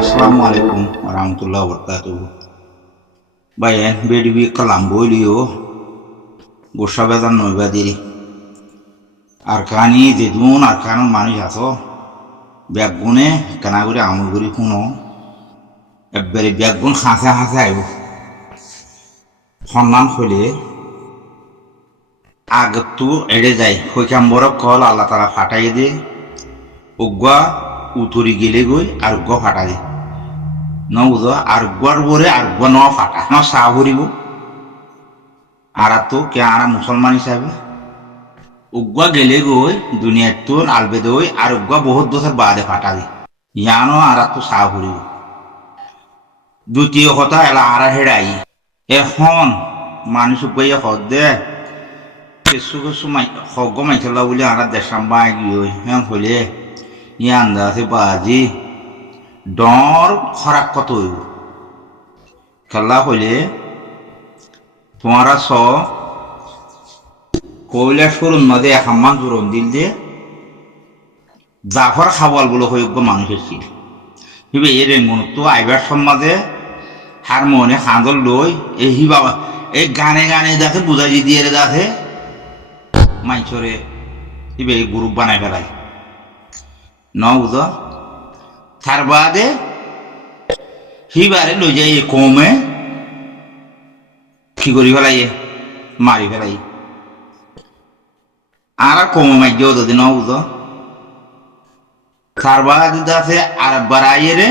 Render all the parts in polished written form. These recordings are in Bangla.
Assalamu alaikum warahmatullahi wabarakatuh. Bayan bediwi kalamboliyo গোসাবেদার নৈবাদিরি আরকানি যেদুন Arkan মানুষ আছো ব্যাগুনে কেনা করে আমল করি শুনো একবারে ব্যাগুন হাসে হাসে আইব সন্ধান হইলে আগতো এড়ে যায় হইকাম্বর কল আল্লাহ তালা ফাটাই দিয়ে উগ্গা উতরি গেলে গই আর উগ্গা ফাটা দিয়ে ন বুঝ আর উগ্গার বরে আর উগ্গা ন ফাটা ন চাহ ভরিব আর তো কে আর মুসলমান হিসাবে উগ্গা গেলে গই দুনিয়ার তো আলবেদে হই আর উগ্গা বহুত বছর বাদে ফাটা দি ইয়ানো আর তো চাহ ভরিব দ্বিতীয় কথা এলা আর হেরাই এখন মানুষ উগ্গাইয়া হদ দে কিছু কিছু হগ্গ মাইছলা বলে আর দেশাম বাই গিয়ে হ্যাঁ হইলে ইয়ান আছে বাজি ডর খরাক কত হইব খেলা হইলে তোমারা স কৈলাসপুরের মধ্যে হাম্মান জোরন দিল যে জাফর খাওয়াল বলে হইব মানুষের ছিল হিবে এই রেঙ্গুন তো আইবার সমাজে হার মনে খাঁদল লই এই হি বাবা এই গানে গানে যাতে বুঝাই দিয়ে যাতে মাইছরে হিবে এই গ্রুপ বানাই ফেলাই ন বুঝ তার বাদে হিবারে লই যাই কমে কি করি ফেলাই মারি ফেলাই আর কমে মাইজ যদি ন বুঝ তার বাদে আছে আর বাড়াইয়ে রে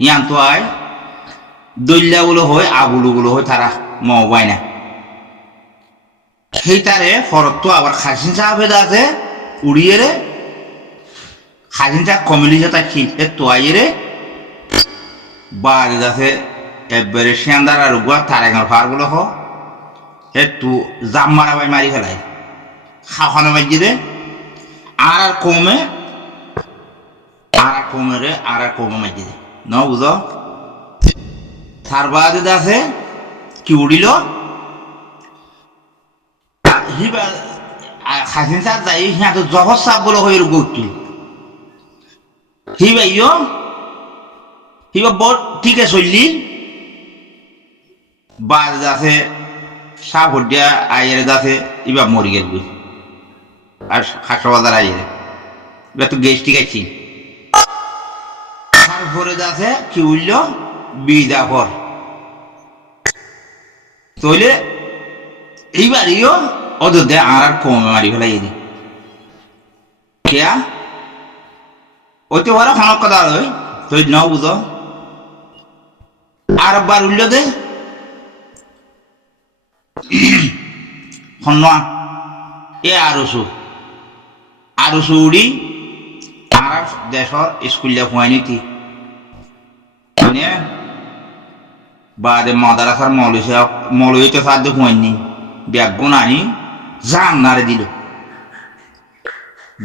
ইয়ান তো আয় দৈল্লা গুলো হয় আবুলু গুলো হয় তারা মাই না সেই তারে ফরত তো আবার খাসিন সাহেব আছে উড়িয়ে রে খাসিন সাহেব কমিলি যে তার খিলতে তোয়াইয়ে রে বাড়ি আছে একবারে শিয়ান্দার আর উগুয়া তারেঙ্গার ফার গুলো হ তু জাম মারাবাই মারি ফেলাই খাওয়ানো মাইজি রে আর কমে রে আর কমে মাইজি রে ন বুঝ তার বাদে আছে কি উড়িল খাসিন সাহেব যাই সিহঁত জহর সাপ বলে হয়ে গৌতুল হিবাইও হিবা বড় ঠিক আছে চললি বাজ আছে সাপ হডিয়া আইয়ের আছে ইবা মরি গেল আর খাসা বাজার আইয়ের এবার তো গেস্টি খাইছি তারপরে আছে কি উঠল বিদাফর তইলে এইবারইও ওদের দে আর কমে মারি ফেলাই দি কেয়া ওইতে ওরা খানক কথা হয় তুই ন বুঝ আর বার উঠল দে হন্যা এ আরসু উড়ি আর দেশর স্কুলিয়া ফুয়াইনি কি মানে বাদে মাদারাসার মৌলইতে সাধ্য ফুয়াইনি ব্যাগুন আনি জান নারে দিল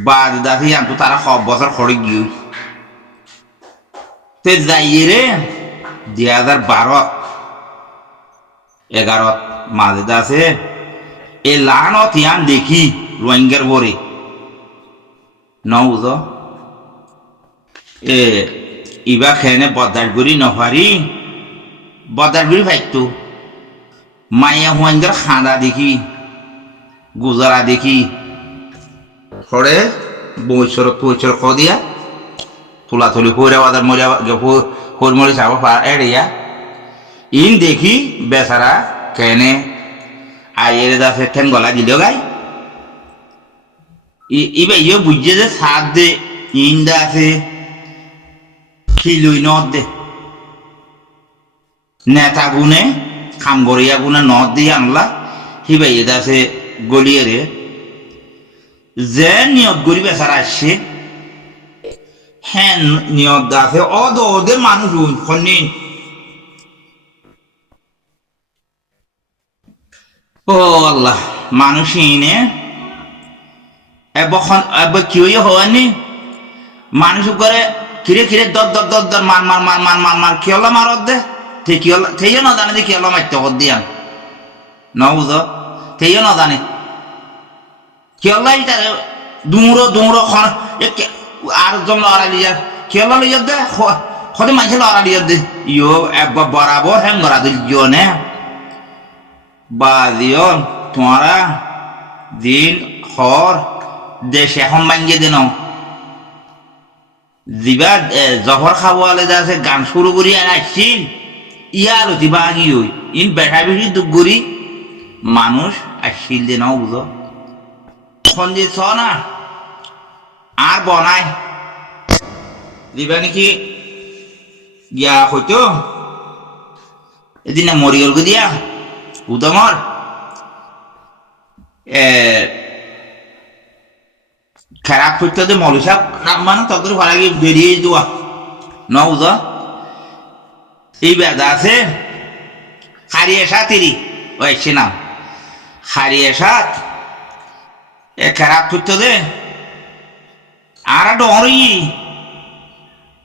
বাদ দাসি আনতো তারা সব বছর খড়ে গিয়ে তে যাইয়ে রে 2012-11 মাঝে আছে এ লানত ইয়ান দেখি রোহিঙ্গার বরে ন বুঝ এ ইবা খেনে বদারগুড়ি নহারি বদারগুড়ি ফাইতো মাইয়া হুয়াঙ্গার খাঁদা দেখি গুজারা দেখি খড়ে বৈশর দিয়া তুলা তুলি হইরা বাজার মরিয়া হরমরি চাব এড়িয়া ইন দেখি বেচারা কেনে আইয়ের দাসে ঠেন গলা দিল গাই ইবা ইয়ে বুঝছে যে সাত দে ইন্দা আছে খিলুই নদ দে নেতা গুনে খামগরিয়া গুনে নদ দিয়ে আনলা হিবাই দাসে গলিয়ে রে যে নিয়ত গরি বেচারা আসছে হ্যাঁ নিয়ত আছে ওদের মানুষ খনি ও আল্লাহ মানুষ ইনে এবার কি হওয়ানি মানুষ করে খিরে খিরে দর মার কি হল মারত দে থেইও না জানে যে কি হল মারতে দিয়ান ন বুঝ থেইও না জানে কি হল তার দুমড়ো আর জন লড়াই লিয়া কি হল লইয়া দে খদে মাইছে লড়া দিয়ে দে ইয়ো একবার বরাবর হ্যাং করা দিল ইয়ো নে বা দিও তোমারা দিন হর দেশে এখন ভাঙ্গিয়ে দিন দিবা জহর খাওয়ালে আছে গান শুরু করি আর আসছিল ইয়া আলো দিবা আগি হই ইন বেটা বেশি দুঃখ করি মানুষ আসছিল দিন বুঝো এখন যে ছ না আর বনাই দিবা নাকি গিয়া হইতো এদিন না মরি গেল দিয়া উদমর খারাপ করতে দে মৌলী সাহেব মানে তখন ভাড়া গিয়ে বেরিয়ে দেওয়া ন বুঝ এই বেদা আছে হারিয়ে সাথেরই ওই সে নাম হারিয়ে সাথ এ খারাপ করতে দে আর ডরই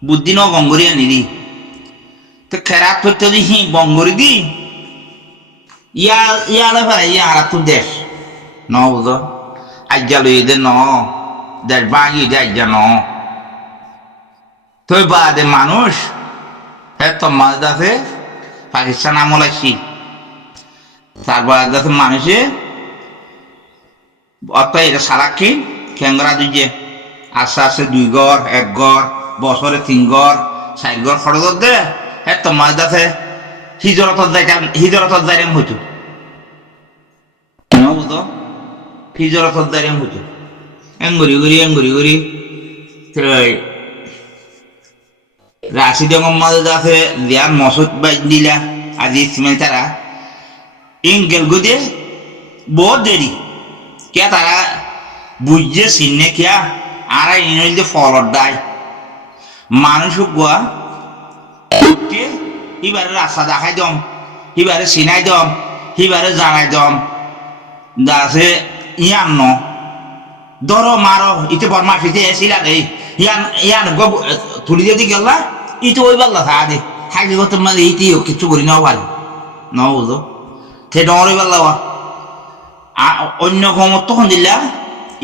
বুদ্ধি ন বঙ্গরি আনিনি তো খারাপ করতে দি হি বঙ্গরি দি ইয়ালে ভাই আর তুই দেশ ন বুঝ আজ্ঞা লই দে ন দেশ বাগি দে আজ্ঞা ন তো বাদে মানুষ তোমার কাছে পাকিস্তান আমল আসছি তারপর কাছে মানুষে অত এটা সারাক্ষী খেঙ্গরা দিচ্ছে আস্তে আস্তে 2 ঘর 1 ঘর বছরে 3 ঘর 4 ঘর খরচ দে তোমার কাছে হিজরতর যাইতাম হইতো বুঝতো হিজরতর যাইতাম হইতো এঙ্গুরি গুরি রাশিদ মোহাম্মদ আছে লিয়ান মসুদ বাই দিলা আজি ইসমাইল তারা ইংগেল গুদে বহুত দেরি কে তারা বুঝছে চিনে কিয়া আর ইনল যে ফলর দায় মানুষ গোয়া হিবারে রাস্তা দেখাই দম হিবারে চিনাই দম হিবারে জানাই দম দাসে ইয়ান ন ধরো মারো ইতে বর্মা ফিতে এসিলা রে ইয়ান তুলি যদি গেল না ইতে ওই বাল্লা থাকা দে হাইলে গত মানে ইতিও কিছু করি নাও পারি ন বুঝো সে ডরই বাল্লা অন্য কমত তখন দিলা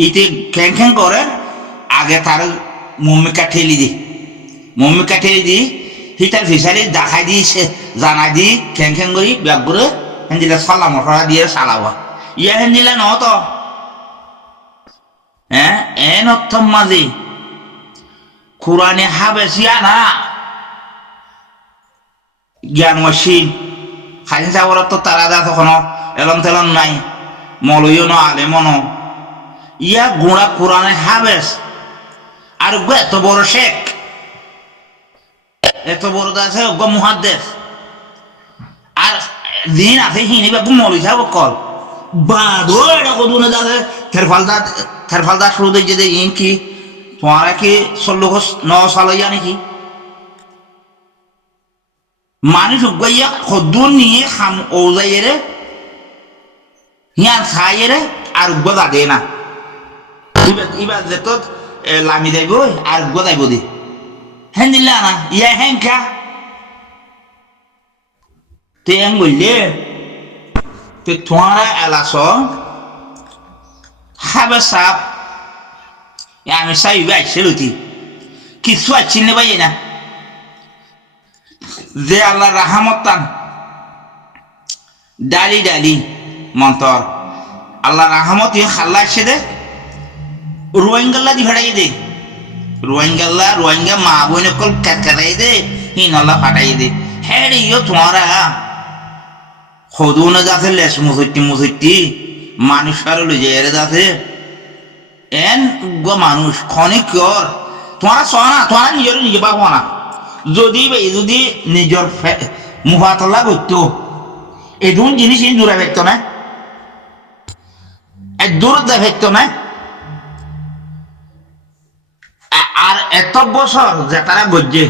ইতে খ্যাং করে আগে তার মম্মিকা ঠেলি দি হিটার ফিসারি দেখাই দি জানাই দি খ্যাং করি ব্যাগ করে হেন্দিলা চলা মটরা দিয়ে চালাবা ইয়া হেন্দিলা ন তো হ্যাঁ এন অর্থম মাঝে কোরআনে হাবেসিয়া না জ্ঞান মসিন খাইন চাবর তো তারা দা তখন এলম তেলম নাই মলইও ন আলেমন ইয়া গুড়া কোরআনে হাবেস আর এত বড় শেখ এত বড় আছে মুহাদ্দেস আর দিন আছে হিনি বাবু মলই সাহেব কল বাদো এটা কদুনে দাদে থেরফালদা শুরু দিয়ে যে ইন কি তোমারা কি 16 সাল হইয়া নাকি মানুষ গইয়া খদুন নিয়ে খাম ওজাইরে হিয়ান খাইরে আর গদা দে না ইবার যে তো লামি যাইব আর গদাইব দি হেন দিলা না ইয়া হেনকা তে এং বললে তে তোমারা এলাস হাবে সাপ আমি সাইবে আইসেলতি কিছু আছিনে পাই না যে আল্লাহ রাহমত তান ডালি মন্তর আল্লাহ রাহমত ইয়ে খাল্লা আসছে দে রোহিঙ্গাল্লা দি ফেটাই দে রোহিঙ্গা মা বোন কল কাটাই দে হিন আল্লাহ ফাটাই দে হ্যাঁ ইয়ে তোমারা সদুনে যাতে লেস মুসুটি মানুষ কারো লই যায় যাতে এন মানুষ খনিক কর তোমারা চনা তোমারা নিজে পাবো না যদি নিজের মুহাতলা করতো এদুন জিনিস দূরে ফেকতো না দূর ফেকতো না আর এত বছর যে তারা গজ্জে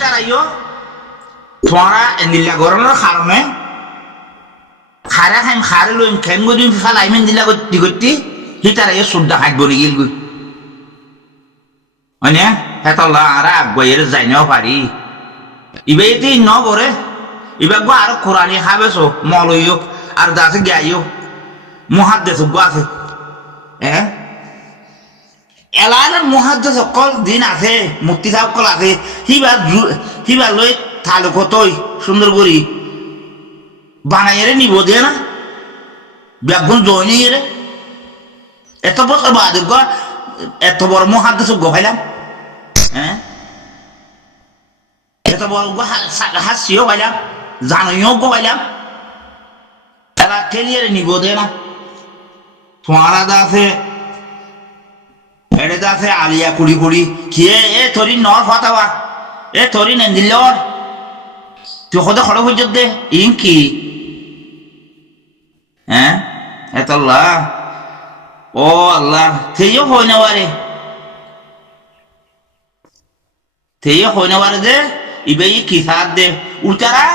তারাইও তোমারা নীলা গরমের কারণে খারে লইম খেম গদিন ফালাইমেন দিলা করতে তারাইও সুদ্ধা হাত বলি গেল গই হয় না হেতলা আর আগুয়াইয়ের যাই নাও পারি ইবে এতে ন করে ইবে গো আর কোরআনি হাবেছো মলইও আর দাসে গাইও মুহাদ্দিস গো আছে হ্যাঁ এলানের মহাদ্দেশ অকল দিন আছে মুক্তি সকল আছে হিবা লই থালো কতই সুন্দর করি বানাইরে নিব দিয়ে না ব্যাগুন জয়নি রে এত বছর বাদ এত বড় মহাদ্দেশ গোভাইলাম হ্যাঁ এত বড় হাসিও পাইলাম জানিও গোভাইলাম এলা ঠেলিয়ে নিব দিয়ে না তোমারা আছে এটা আছে আলিয়া কুড়ি কুড়ি কে এ থরি নর ফাতাবা এ থরি নেন্দিলর তুই কত খড় হয়ে দে ইন কি হ্যাঁ এত আল্লাহ ও আল্লাহ থেইও হই না বারে থেইও হই না বারে দে ইবে কি সাথ দে উল্টারা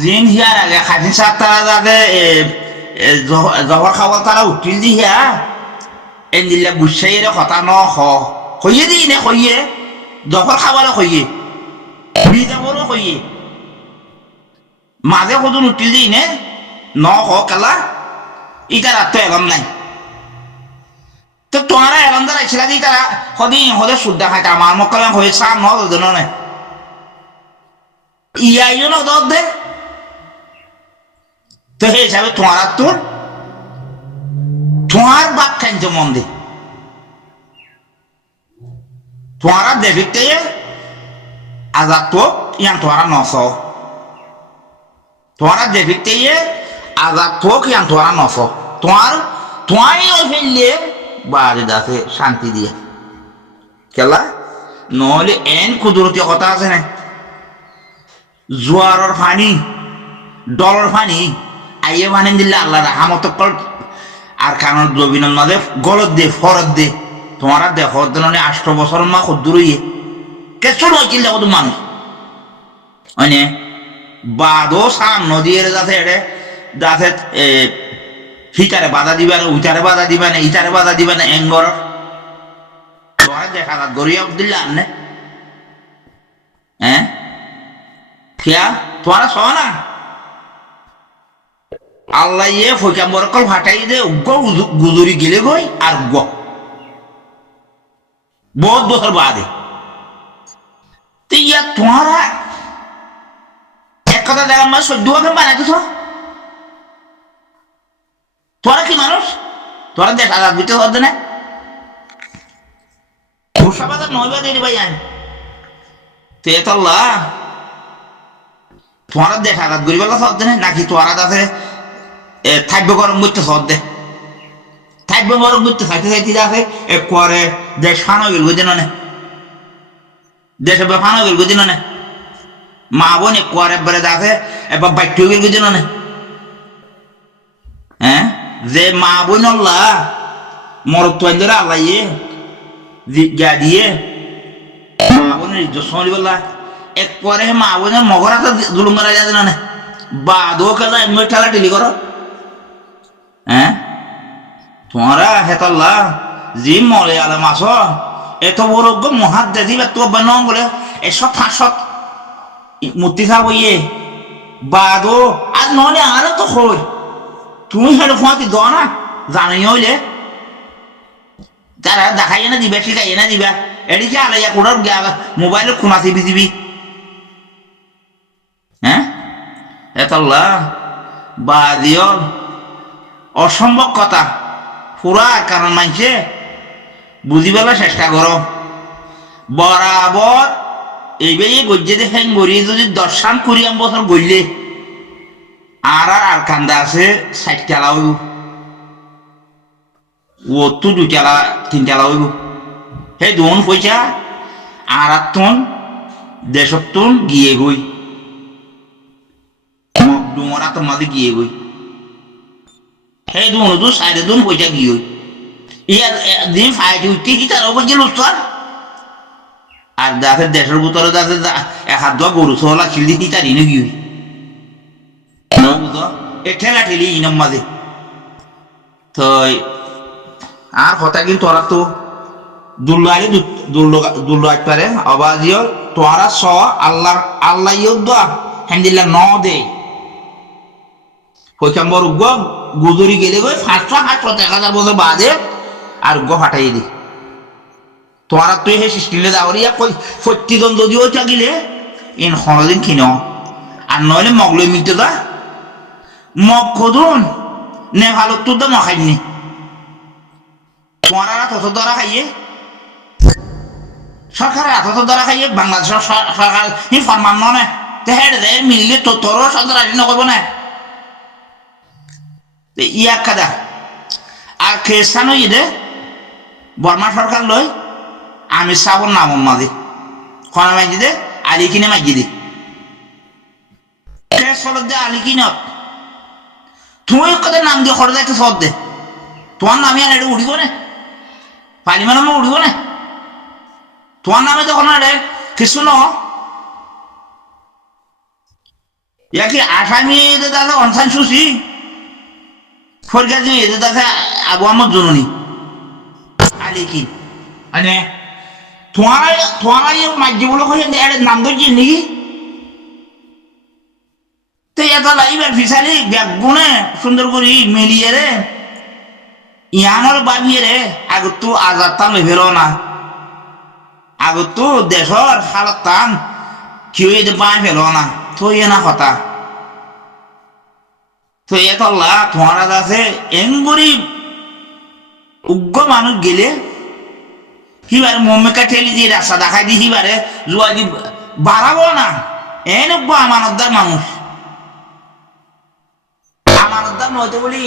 জিন হিয়ার আগে খাসি সাত তারা যাবে জহর খাওয়াল তারা উঠিল দি হিয়া এন্দিল্লা বুঝাইরে কথা ন হইয়ে দি নে হইয়ে জহর খাওয়ালে হইয়ে বিজাবরও হইয়ে মাঝে কদুন উঠিল দি নে ন কালা ইটা রাত তো এলাম নাই তো তোমারা এলাম দ্বারা ছিল দি তারা সদিন হলে শুদ্ধা খাইতে আমার মক্কালে হয়ে চা ন দুজন নাই ইয়াইও ন দর দে তো সেই হিসাবে তোমার বাপ খাইছে মন দে তোমারা দেখিতে আজাদ তো ইয়ান তোমারা নস তোমারা দেখিতে আজাদ তো ইয়ান তোমারা নস তোমারই ফেললে বাড়ি দাসে শান্তি দিয়ে কেলা নহলে এন কুদরতি কথা আছে না জোয়ারের পানি ডলর পানি আইয়ে মানে দিলে আল্লাহ রাহামত আর কারণ জবিনের মাঝে গলত দে ফরত দে তোমারা দেখো দিনে 8 বছর মা খুদ্দুর হইয়ে কেসু নইছিল দেখো মানুষ মানে বাদও সাম নদীর যাতে এড়ে যাতে হিটারে বাধা দিবে না উইটারে বাধা দিবে না ইটারে বাধা দিবে না এঙ্গর তোমার দেখা যাক গরিয়া দিল্লা আনে হ্যাঁ কিয়া তোমারা সহ না আল্লাহ ইয়ে ফৈকাম্বর কল ফাটাই দে গুজুরি গেলে গই আর বহুত বছর বাদে তো ইয়া তোমারা এক কথা দেখা মানে 14 বানাইতেছ তোরা কি মানুষ তোরা দেখ আজাদ বিতে হতে না মুসাবাদ 9 বাজে রে ভাই আইন তো এতল্লাহ তোরা দেখ আজাদ গরিবাল্লাহ হতে না নাকি তোরা দাসে থাকবে গরম করতে সদ দে থাকবে গরম করতে চাইতে আছে করে দেশ ফানো গেল বুঝে না দেশে ফানো গেল বুঝে না মা বোন করে বেড়ে দেখে এবার বাইট গেল বুঝে না হ্যাঁ যে মা বোন আল্লাহ মরত তো আল্লাহ গা দিয়ে মা বোনের ইজ্জত সমালি বললা এক পরে মা বোনের মগরা তো জুলুম করা যায় না বাদও কাজা এমনি ঠেলা ঠেলি করো হ্যাঁ তোমরা হেতাল্লাহ জি মরে আলম আস এত বড় মহাদ দিবে তো বান বলে এসব ফাঁসত মূর্তি খাব ইয়ে বাদও আর নহলে আর তো হই তুমি হেঁটে ফোঁয়াতি দ না জানাই হইলে তারা দেখাই না দিবা শিখাই না দিবা এদিকে আলাইয়া কোটার মোবাইলের খুনাছি বিজিবি হ্যাঁ হেতাল্লাহ বাদিও অসম্ভব কথা পুরা কারণ মানছে বুঝিবেলা চেষ্টা করো বরাবর এইবাই গজ্জে দেখেন গড়ি যদি 10 বছর গড়লে আর কান্দা আছে 60 টালা হইব ও তো 2 টালা 3 টালা হইব সেই দুন পয়সা আর তুন দেশতুন গিয়ে গই ডুমরা তো মাঝে গিয়ে গই সেই দুন তো সাইডে দুন পয়সা গিয়ে ইয়ার দিন ফাইট উঠতে কি তার ওপর গেল আর দেখে দেশের ভিতরে দেখে 1-2 গরু সোলা খিলি কি তার ইনে গিয়ে এ ঠেলা ঠেলি ইনাম মাঝে তো আর কথা কিন্তু তোরা তো দুল্লাই পারে আবাজিও তোরা স আল্লাহ আল্লাহ ইউদ্দা হ্যান্ডিলা ন দে পয়সাম্বর গুজরি গেলে গই 500 1000 বছর বাদে আর ফাটাই দি তোমার তুই হে সৃষ্টিলে দাওরিয়া কই প্রতিজন যদিও চাগিলে ইন কোনোদিন কিনো আর নইলে মগলই মিটে দা মগ খদুন নে ভালো তো দা মখাইনি তোমার আর তত ধরা খাইয়ে সরকারের এত ধরা খাইয়ে বাংলাদেশের সরকার ফরমান নয় তে হেড দে মিললে তো তোরও সদর আসি নকব না ইয়া কাদা আর খ্রিস্টানও ইদে বর্মা সরকার লই আমি সাবর নাম মাঝে খনা মাইজি দে আলি কিনে মাইজি দি চলত দে আলি কিনত তুমি কত নাম দিয়ে খরচ একটা সদ দে তোমার নামে আর এটা উঠিব না পালিমার নামে উঠিব না তোমার নামে যখন আরে কিছু ন ইয়াকি আসামি এদের দাদা অনসান সুশি ফরগাজি এদের দাদা আবু আমার জননী আলি কি মানে তোমার মাঝে বলে নাম ধরছি নাকি তো এত লাইবার ফিসালি ব্যাগুনে সুন্দর করি মেলিয়ে রে ইয়ানোর বাবিয়ে রে আগত তো আজাদ তান ভেরো না আগত তো দেশর হালত টান কেউ এদের বাঁ ফেলো না তো ইয়ে না কথা তো এত তোমার আছে এঙ্গুরি উগ্র মানুষ গেলে হিবারে মম্মিকা ঠেলি দিয়ে রাস্তা দেখাই দি হিবারে জুয়া দি বাড়াবো না এন উগ্র আমানতদার মানুষ আমানতদার নয়তো বলি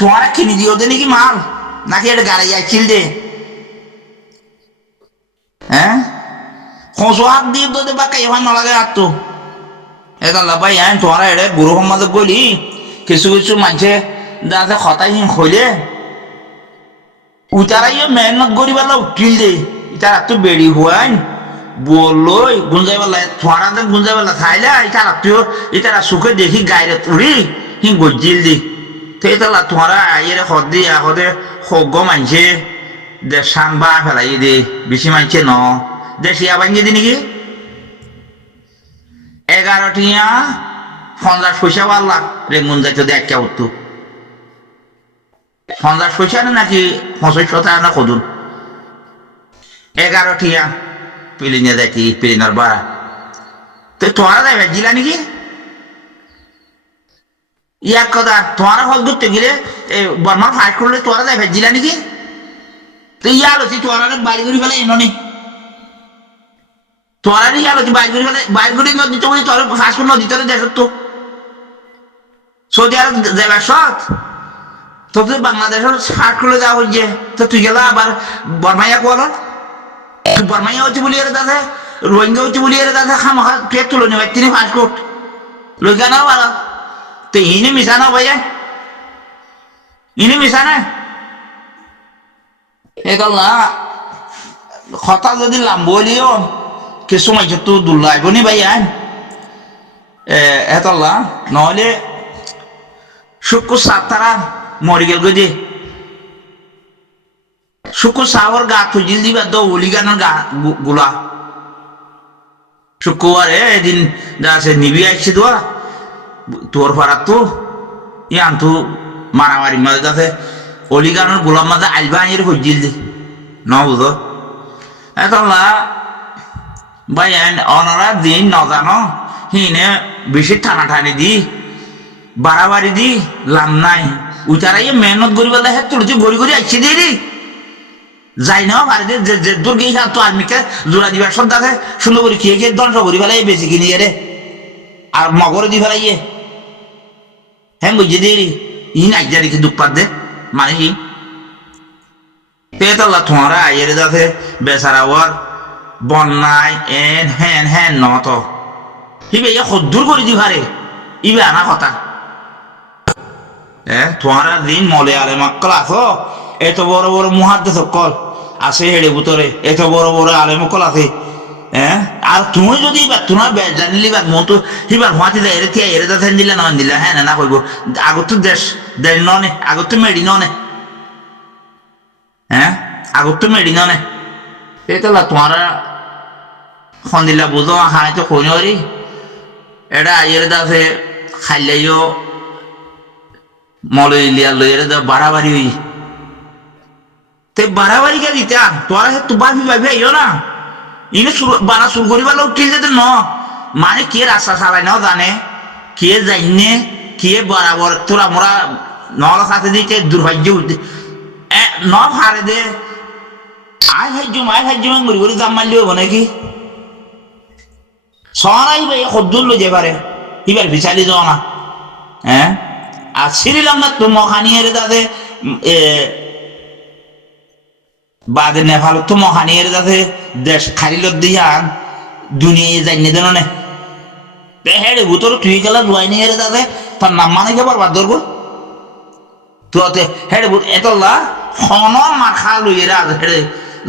তোমার কিনে দিও দে নাকি মাল নাকি এটা গাড়ি যাচ্ছিল দে হ্যাঁ খোঁজো হাত দিয়ে তো বা কেভান নলাগে আর তো এটা ভাই হ্যাঁ তোমার এটা গুরু সম্মাদ গলি কিছু কিছু মানুষে যাতে খতাই হইলে উতারাইও মেহনত করি পেলা উঠিল দে ইতার তো বেড়ি হওয়াই বললই গুঞ্জাই পেলা তোমার গুঞ্জাই পেলা চাইলে ইতার তুইও ইতারা সুখে দেখি গাইরে তুড়ি হি গজিল দি তো এটা তোমার আইয়ের হদ দি হদে সজ্ঞ মানছে দে সান বা ফেলাই দে বেশি মানছে ন দেশি আবাঙ্গি দি নাকি 11টিয়া 50 পয়সা পারলা রেঙ্গুন যাইতে দেখা উঠতো 50 পয়সা নাকি 25 টাকা না কদুন 11টিয়া পিলিনে দেখি পিলিনার বাড়া তো তোমার যাই ভেজিলা নাকি ইয়ার কথা তোমার হল ধরতে গেলে বর্মার ফাইট করলে তোরা যাই ভেজিলা নাকি তো ইয়ার হচ্ছে তোরা বাড়ি ঘুরি ফেলে এনো নি তোরা ইয়ার হচ্ছে বাইর ঘুরি নদী তো বলি তোর ফাঁস করে নদী তোর দেশ তো সৌদি আরব যাবার সৎ তো তুই বাংলাদেশের ফাইট করলে যাওয়া হচ্ছে তো তুই গেলা আবার বর্মাইয়া কোয়াল তুই বর্মাইয়া হচ্ছে বলি এর দাদা রোহিঙ্গা হচ্ছে বলি এর দাদা খামাখা তুই তুলে নেবে তিনি ফাঁস কোট রোহিঙ্গা নাও ভালো তো ইনি মিশা না ভাইয়া ইনি মিশা না একাল না কথা যদি লাম্বলিও কিছু মাইছে তো দুল্লাইব নি ভাইয়া এতলা নহলে শুক্র সাত তারা মরি গেল গদি শুক্র সাহর গা খুঁজিল দিবা তো উলিগানোর গা গুলা শুক্রবার এদিন যা আছে নিবি আসছে তো তোর পাড়ার তো ইয়ান তো মারামারি মাঝে যাতে অলিগানোর গোলাম মাঝে আইবা আইয়ের খুঁজিল দি ন বুঝো এতলা ভাই অনারা দিন নজানো হিনে বেশি টানাটানি দি বাড়াবাড়ি দি লাভ নাই উতারাই মেহনত করি বলে হ্যাঁ তুলছি গড়ি গড়ি আসছে দিয়ে দি যাই না পারে যে দূর গিয়ে তো আর্মিকে জোড়া দিবার সব দেখে সুন্দর করে খেয়ে খেয়ে ধ্বংস করি ফেলাই বেশি কিনি রে আর মগরে দি ফেলাই হ্যাঁ বুঝে দিয়ে ইন আইজা রেখে দুঃখ পাত দে মানে কি পেতাল্লা তোমারা আইয়ের যাতে বেচারা ওর বন্যায় এন হ্যান হ্যান নত হিবে ইয়ে সদ্দূর করে দি ভারে ইবে আনা কথা তোমারা দিন মলে আলে মক্কল আছো এত বড় বড় মুহাদ্দিস সকল আছে হেড়ে ভিতরে এত বড় বড় আলে মক্কল আছে আর তুমি যদি তোমার জানিলি বা মতো হিবার হাতি দেয় এরে তিয়া এরে দাথেন দিলে না দিলে হ্যাঁ না কইব আগত তো দেশ ননে আগত তো মেডি ননে আগত তো মেডি ননে এতলা তোমারা খন্দিলা বুঝো হাই তো কইনরি এটা আইয়ের দাসে খাইলেও মলে লিয়া লইয়ের দা বাড়াবাড়ি হই তে বাড়াবাড়ি কে দিতে তোরা তো বাবি বাবি আইও না ইনে বানা শুরু করিবার লোক ঠিক যেতে ন মানে কে রাস্তা চালাই নাও জানে কে যাইনে কে বরাবর তোরা মোরা নলা সাথে দিতে দুর্ভাগ্য ন হারে দে আয় ভাজ্য গড়ি গড়ি দাম মারলে হবো নাকি সরাই ভাই সদ্দুর লই যে পারে এবার বিচালি যাও না হ্যাঁ আর শ্রীলাম না তো মহানিয়ারে দাদে বাদে নেপাল তো মহানিয়ারে দাদে দেশ খারিল দিয়া দুনিয়া জানিয়ে দেন না হেড়ে ভূতর তুই গেলা রুয়াই নিয়ে দাদে তার নাম মানে কে বরবাদ ধরবো তোতে হেড়ে ভূত এতলা খন মার খা লইয়ে আজ হেড়ে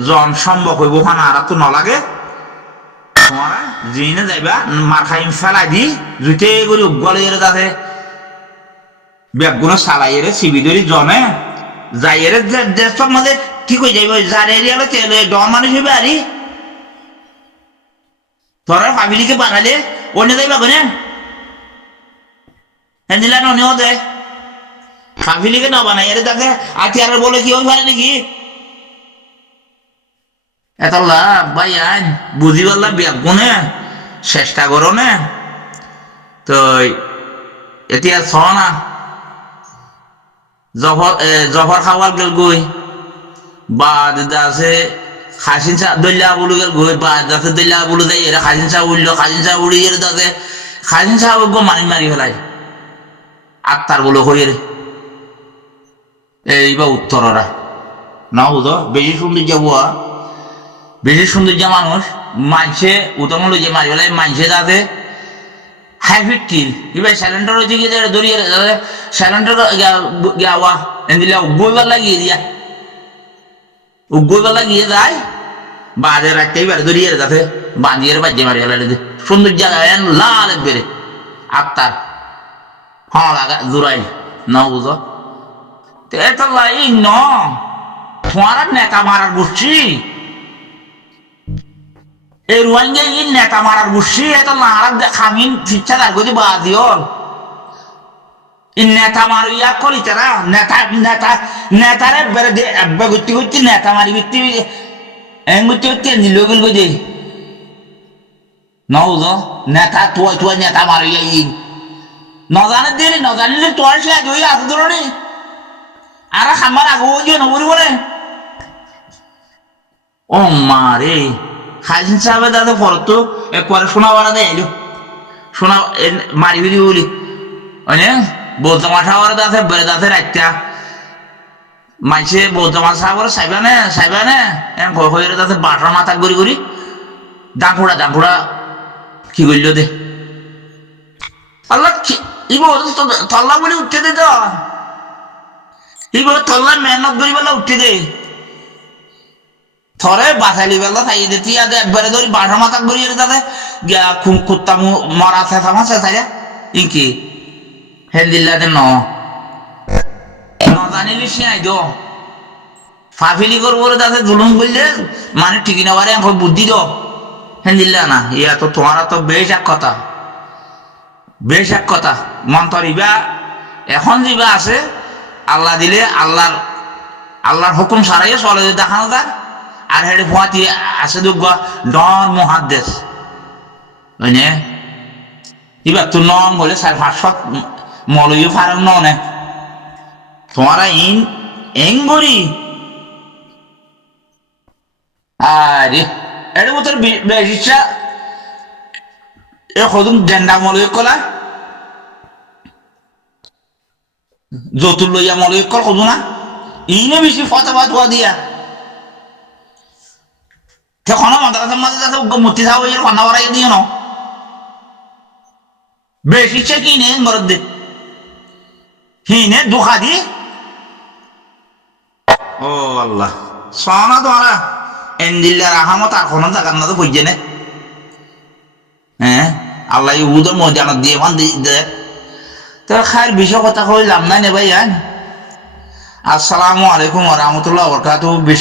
জন সম্ভব হইব খানা আর তো নলাগে তোমারা জিনে যাইবা মার খাই ফেলাই দি জুতে করে গলে দাদে ব্যাগুলো সালাইয়েরে সিবি ধরি জমে যাইয়েরে দেশের মধ্যে ঠিক হয়ে যাইব যার এরিয়া তেলে ডন মানুষ হইবে আরি তোরা ফ্যামিলিকে বানালে অন্য যাইবা কোনে হ্যান্ডিলা অনেও দেয় ফ্যামিলিকে না বানাই এর তাকে আতিয়ার বলে কি ওই পারে নাকি এত লাভ ভাই আইন বুঝি পারলাম ব্যাগুনে চেষ্টা করো না তো এতিয়া ছ না জফর খাওয়ার গেল গই বা আছে খাসিন চা দলিয়া বলু গেল গই বা যাতে দলিয়া বলু যাই এরা খাসিন চা উঠলো খাসিন চা উড়ি এর তাতে খাসিন চা গো মারি ফেলাই আত্মার বলো হয়ে রে এইবা উত্তররা না বুঝো বেশি সৌন্দর্য মানুষ মানছে উত্তম লইছে মারি ফেলাই মানছে যাতে হাইফিট কিল এবার স্যালেন্ডার হয়েছে গিয়ে দড়িয়ে স্যালেন্ডার গাওয়া এদিলে উগ্গইবার লাগিয়ে দিয়া উগ্গইবার লাগিয়ে যায় বাজে রাখতে এবার দড়িয়ে যাতে বাঁধিয়ে বাজ্যে মারি ফেলে সুন্দর জায়গায় লাল বেড়ে আত্মার হ্যাঁ লাগা জোরাই না বুঝো এটা লাই ন তোমার নেতা মারার বুঝছি এই রোহিঙ্গা নেতা মারার বুঝছি এটা লাড়ার খামিন ফিচ্ছা তার গতি বাদিওল নেতা মারু ইয়া করি তারা নেতারে বেড়ে দে একবা ঘুরতে নেতা মারি ঘুরতে ঘুরতে লোকেল গই নজ নেতা তুয়া নেতা মারু ইয়া নজানে দিলি নজানিলে তোর সে আগে আছে ধরে আর খামার আগে ওই নবরি বলে ও মারে খাজিন সাহেবের দাদা পরতো একবারে সোনা বাড়া দেয় এলো সোনা মারি ফেলি বলি ওই বৌদ্ধ মাঠা দাঁতে বেড়ে দাঁতে রাখতা মাইছে বৌদ্ধ মাছ সাহেবের সাইবা নে হয়ে দাঁতে বাটার মাথা করি দাঁকুড়া কি করলো দে আল্লাহ ইবো তল্লা বলে উঠতে দে তো ইবো তল্লা মেহনত করি বলে উঠতে দে থরে বাসাইলি বেলা খাইয়ে দিতি একবারে ধরি বাটার মাথা করি দাদা কুত্তা মরা চেঁচা মাছ চেঁচাইয়া ইকি হেলদিল্লাতে ন জানিলি সিয়াই দো ফাফিলি করবো তাতে জুলুম করলে মানে ঠিকই না পারে বুদ্ধি দো হেলদিল্লা না ইয়া তো তোমার তো বেশ এক কথা মন্তর ইবা এখন যিবা আছে আল্লাহ দিলে আল্লাহর হুকুম সারাই চলে দেখানো যায় আর হেডে ফুয়াতি আছে দুগ ডন মহাদেশ বুঝলে এবার তো নং বলে 550 মলয় ফার্ম নে তোমারা এঙ্গরি আরে এর মতো বেশিটা এ কদম ডেন্ডা মলয় কলা যতুল লইয়া মলয় কল কদু না ইনে বেশি ফতোয়া দিয়া তখন মাদ্রাসার মাঝে যাতে মূর্তি থাকবো এর কন্যা বাড়াই দিও না বেশি ইচ্ছা কি নে ঘর দে হিনে দুঃখা দি ও আল্লাহ সোনা তোমারা এন্দিল্লার আহামত আর কোনো জায়গার না তো বুঝছে না হ্যাঁ আল্লাহ উদর মজানত দিয়ে মান দে তো খায়ের বিষয় কথা কইলাম না নে ভাই আসসালামু আলাইকুম ওয়া রাহমাতুল্লাহি ওয়া বারাকাতুহু।